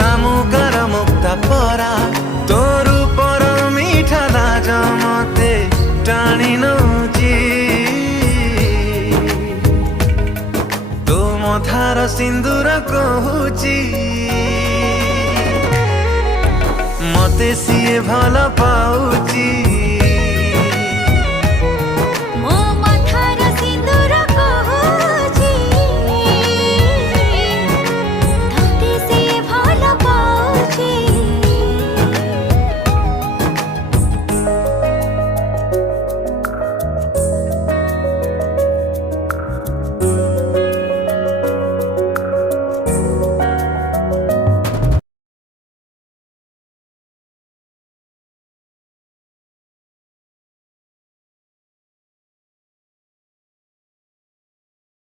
शामुकार मुक्ता परा तोर पर मीठा लाज मते टाणी नौची तो मथार सिंदूर कहूची मते सिए भल पाउची।